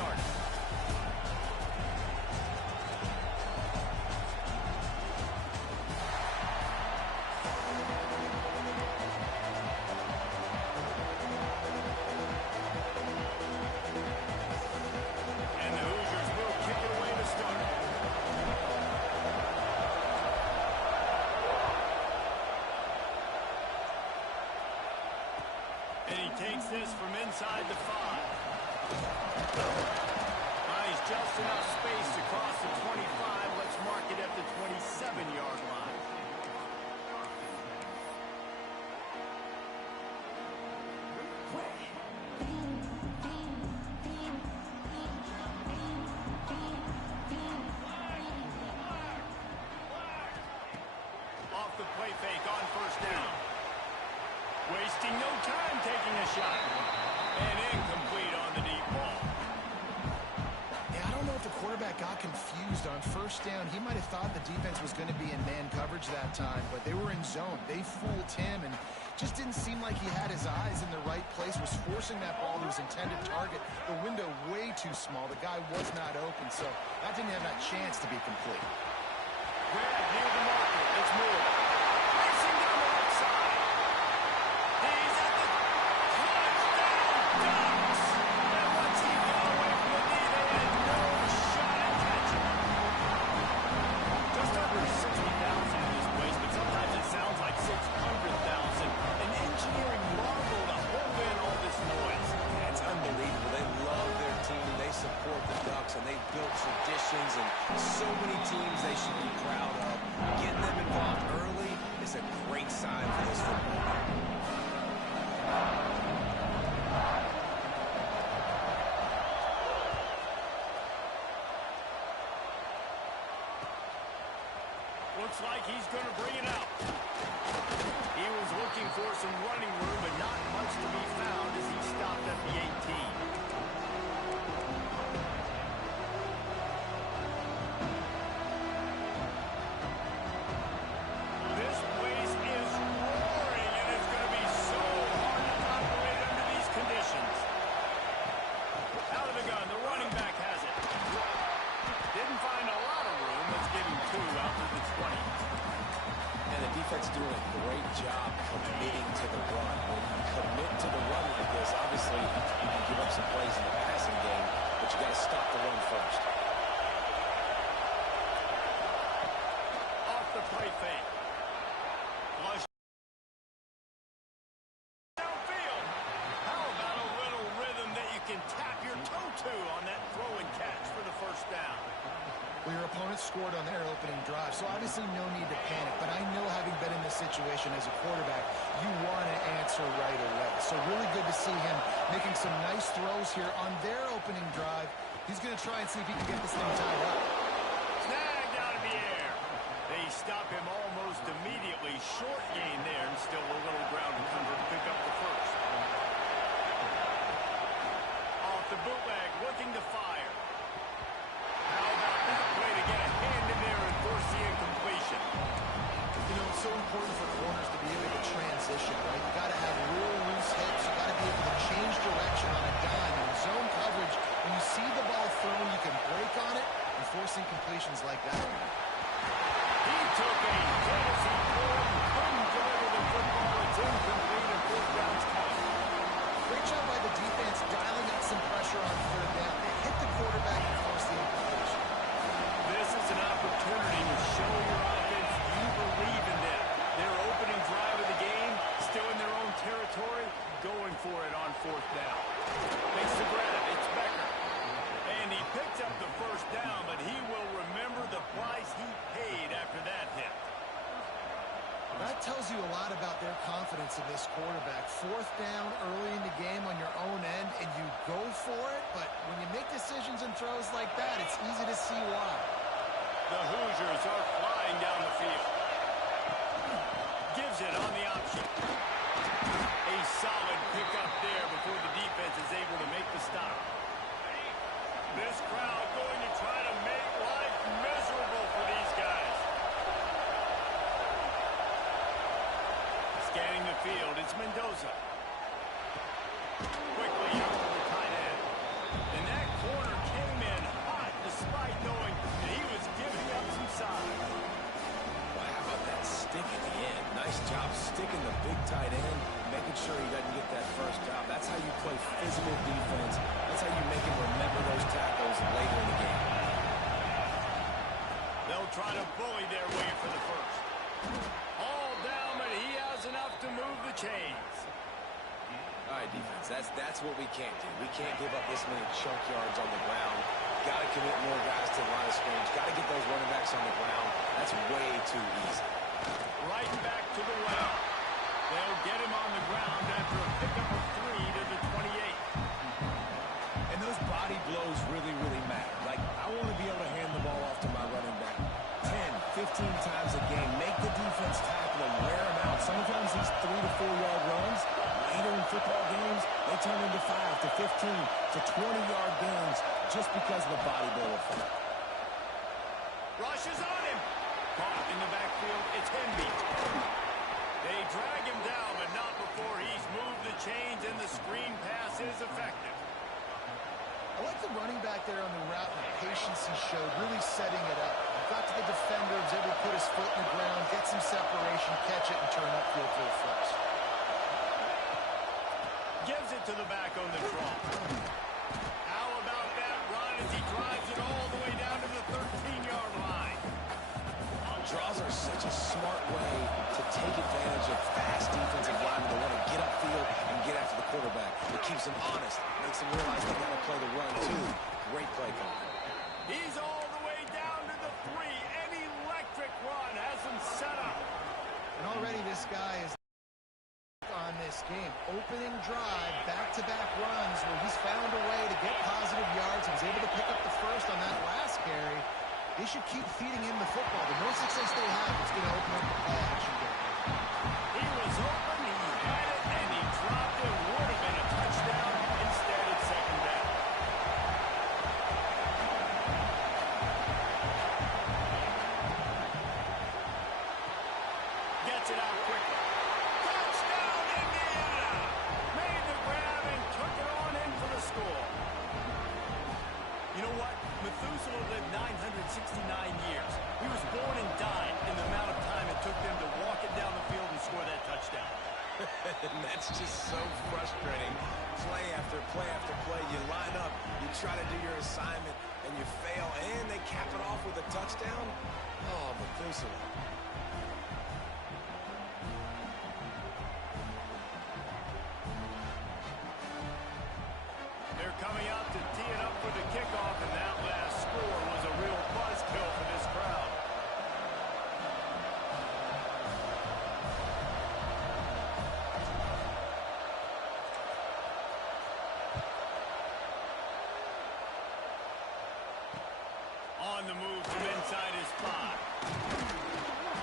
started. And the Hoosiers will kick it away to start. And he takes this from inside the 5. He's just enough space to cross the 25. Let's mark it at the 27-yard line. Off the play fake on first down. Wasting no time taking a shot. And incomplete on the deep ball. Yeah, I don't know if the quarterback got confused on first down. He might have thought the defense was going to be in man coverage that time, but they were in zone. They fooled him and just didn't seem like he had his eyes in the right place, was forcing that ball to his intended target. The window way too small. The guy was not open, so that didn't have that chance to be complete. Grab near the marker. It's Moore. Racing down the left side. He's at the touchdown Ducks. And once he got away from the knee, they had no shot at catching him. Just under 60,000 in this place, but sometimes it sounds like 600,000. An engineering marvel to hold in all this noise. It's unbelievable. They love their team. They support the Ducks, and they've built traditions and so many teams they should be proud of. Getting them involved early is a great sign for this football game. Looks like he's going to bring it out. He was looking for some running room, but not much to be found as he stopped at the 18. This place is roaring, and it's going to be so hard to operate under these conditions. Out of the gun, the running back has it. Didn't find a lot of room. Let's give him 2 out to the 20. And the defense doing a great job committing to the run. When you commit to the run like this, obviously you can give up some plays in the passing game, but you got to stop the run first. Off the play fake. Flush downfield. How about a little rhythm that you can tap your toe to on that throw and catch for the first down? Well, your opponent scored on their opening drive, so obviously no need to panic. But I know, having been in this situation as a quarterback, you want to answer right away. So really good to see him making some nice throws here on their opening drive. He's going to try and see if he can get this thing tied up. Snagged out of the air. They stop him almost immediately. Short gain there, and still a little ground to cover to pick up the first. Off the bootleg, looking to fire. How about that play to get a hand in there and force the incompletion? You know, it's so important for corners to be able to transition, right? You got to have real loose hips. You got to be able to change direction on a dime. In zone coverage, when you see the ball thrown, you can break on it and force incompletions like that. He took a hit as he pulled and couldn't deliver the football. It's incomplete and fourth down's coming. Great job by the defense dialing up some pressure on third down. They hit the quarterback and forced the incompletion. This is an opportunity to show your offense you believe in them. Their opening drive of the game, still in their own territory, going for it on fourth down. Makes the grab. It's Becker. And he picked up the first down, but he will remember the price he paid after that hit. That tells you a lot about their confidence in this quarterback. Fourth down early in the game on your own end, and you go for it, but when you make decisions and throws like that, it's easy to see why. The Hoosiers are flying down the field. Gives it on the option. A solid pickup there before the defense is able to make the stop. This crowd going to try to make life miserable for these guys. Scanning the field, it's Mendoza. Quickly out to the tight end. And that corner sticking the big tight end, making sure he doesn't get that first down. That's how you play physical defense. That's how you make him remember those tackles later in the game. They'll try to bully their way for the first. All down, but he has enough to move the chains. All right, defense, that's what we can't do. We can't give up this many chunk yards on the ground. Got to commit more guys to the line of scrimmage. Got to get those running backs on the ground. That's way too easy. Right back to the well. They'll get him on the ground after a pickup of 3 to the 28. And those body blows really, really matter. Like, I want to be able to hand the ball off to my running back 10, 15 times a game. Make the defense tackle him, wear him out. Sometimes these 3 to 4 yard runs, later in football games, they turn into 5 to 15 to 20-yard gains just because of the body blow effect. Rushes on him. Caught in the backfield. It's Henby. They drag him down, but not before he's moved the chains, and the screen pass is effective. I like the running back there on the route and the patience he showed, really setting it up. Got to the defender, was able to put his foot in the ground, get some separation, catch it, and turn upfield for the first. Gives it to the back on the draw. How about that run as he drives it all the way down to the 13-yard line? Draws are such a smart way to take advantage of fast defensive linemen that want to get upfield and get after the quarterback. It keeps them honest, makes them realize they got to play the run too. Great play call. He's all the way down to the 3. An electric run has him set up. And already this guy is on this game. Opening drive, back-to-back runs where he's found a way to get positive yards. He was able to pick up the first on that last carry. They should keep feeding him the football. The more success they have, it's going to open up the play action game. He was open, he had it, and he dropped it. Would have been a touchdown. Instead, it's second down. Gets it out quickly. Touchdown, Indiana! Made the grab and took it on in for the score. You know what? Methuselah lived 969 years. He was born and died in the amount of time it took them to walk it down the field and score that touchdown. And that's just so frustrating. Play after play after play. You line up, you try to do your assignment, and you fail, and they cap it off with a touchdown? Oh, Methuselah. They're coming out to tee it up for the kickoff, and that last score was a real buzzkill for this crowd. On the move from inside his spot.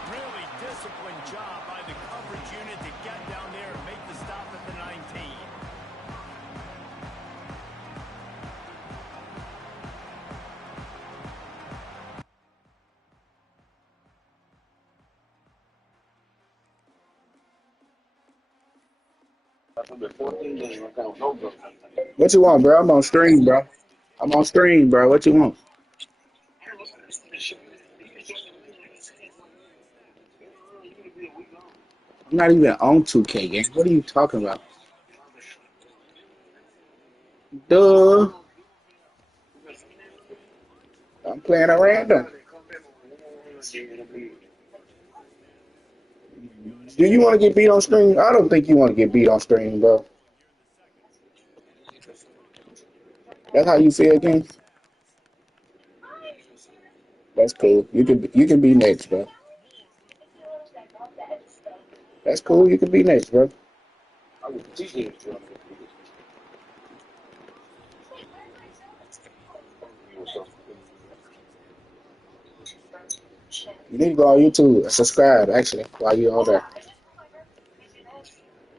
Really disciplined job by the coverage unit to get down there and make the stop at the 19. What you want, bro? I'm on stream, bro. I'm on stream, bro. What you want? I'm not even on 2K game. What are you talking about? Duh. I'm playing a random. Do you want to get beat on stream? I don't think you want to get beat on stream, bro. That's how you feel again? That's cool. You can be next, bro. That's cool. You can be next, bro. You need to go on YouTube and subscribe, actually, while you're on there.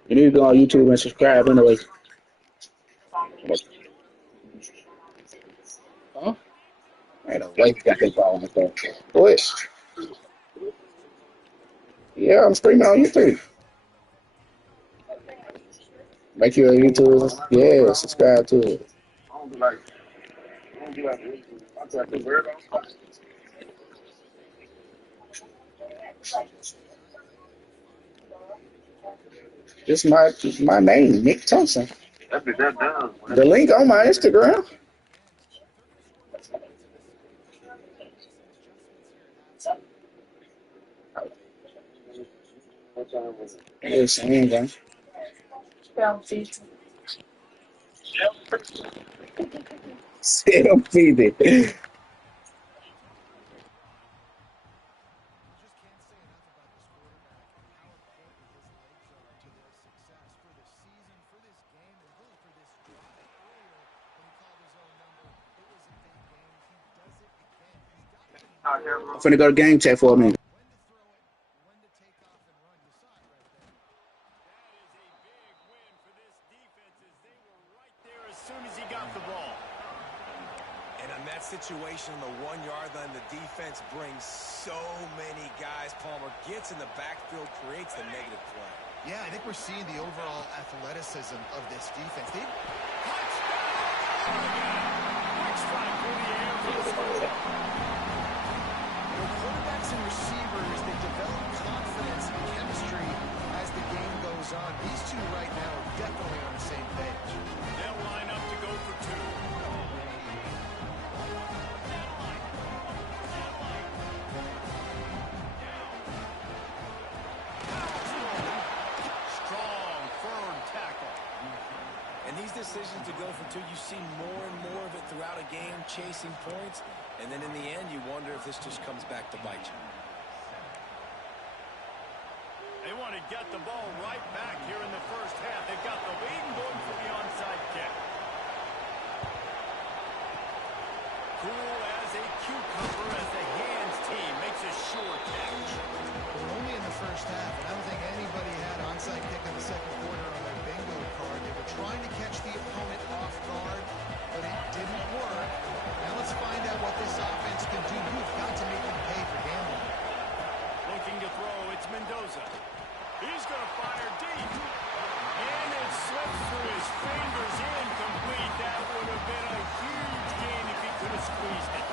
You need to go on YouTube and subscribe anyway. Huh? Ain't no way you got that ball like that. What? Yeah, I'm streaming on YouTube. Make your YouTube, yeah, subscribe to it. This my name, Nick Thompson. That'd be that down. The link on my Instagram. What time was it? Yes, I ain't gonna. Selfie. Out here, bro. I'm finna go to game chat for a minute. As soon as he got the ball. And on that situation on the 1 yard line, the defense brings so many guys. Palmer gets in the backfield, creates the negative play. Yeah, I think we're seeing the overall athleticism of this defense. Quick strike through the air for the score. Quarterbacks and receivers, they develop confidence and chemistry as the game goes on. These two right now are definitely on the same page. They'll line up to go for two. Strong, firm tackle. And these decisions to go for two, you see more and more of it throughout a game, chasing points. And then in the end, you wonder if this just comes back to bite you. They want to get the ball right back here in the first half. They've got the lead and going for the onside kick. Cool as a cucumber as the hands team makes a sure catch. We're only in the first half, and I don't think anybody had onside kick in the second quarter on their bingo card. They were trying to catch the opponent off guard, but it didn't work. Now let's find out what this offense can do. You've got to make them pay for gambling. Looking to throw, it's Mendoza. He's going to fire deep. And it slips through his fingers, incomplete. That would have been a huge gain if he could have squeezed it.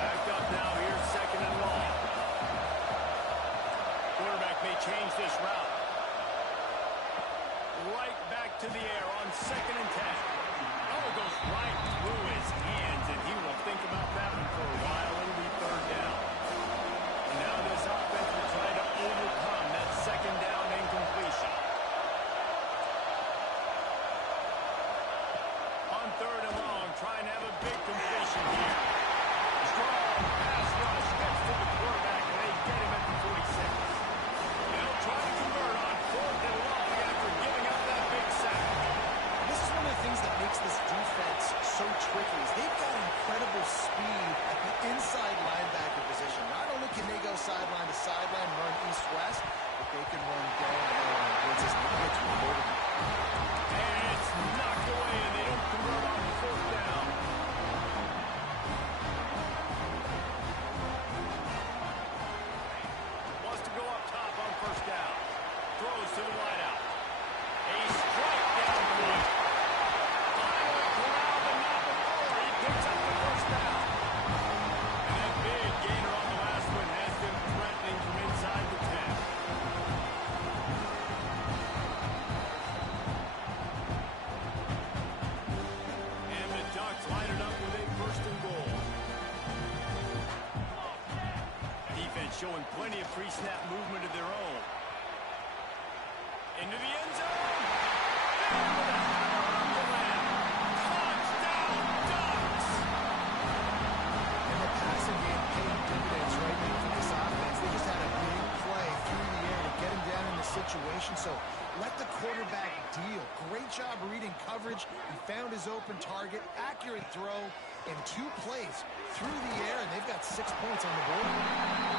Back up now here, second and long. Quarterback may change this route. Right back to the air on second and 10. Oh, it goes right through his hands, and he will think about that one for a while. It'll be third down. And now this offense will try to overcome that second down incompletion. On third and long, trying to have a big completion here. Strong pass rush gets to the quarterback, and they get him at the 46. They'll try to convert on fourth and long after giving up that big sack. This is one of the things that makes this defense so tricky is they've got incredible speed at the inside linebacker position. Not only can they go sideline to sideline, run east-west, but they can run down blitzes and hits with the quarterback. And it's knocked away, and they don't convert on fourth down. Wants to go up top on first down. Throws to the wideout. A strike down the middle. Finally corralled, but not before. He picks up the first down. And that big gainer on the last one has them threatening from inside the 10. And the Ducks line it up with a first and goal. Defense showing plenty of pre-snap movement of their own. Into the end zone. And with a hammer on the land. Touchdown, Ducks! And the passing game paid dividends right now for this offense. They just had a big play through the air to get him down in the situation. So let the quarterback deal. Great job reading coverage. He found his open target. Accurate throw in 2 plays through the air, and they've got 6 points on the board.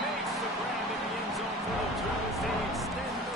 Makes the grab in the end zone for the two as they extend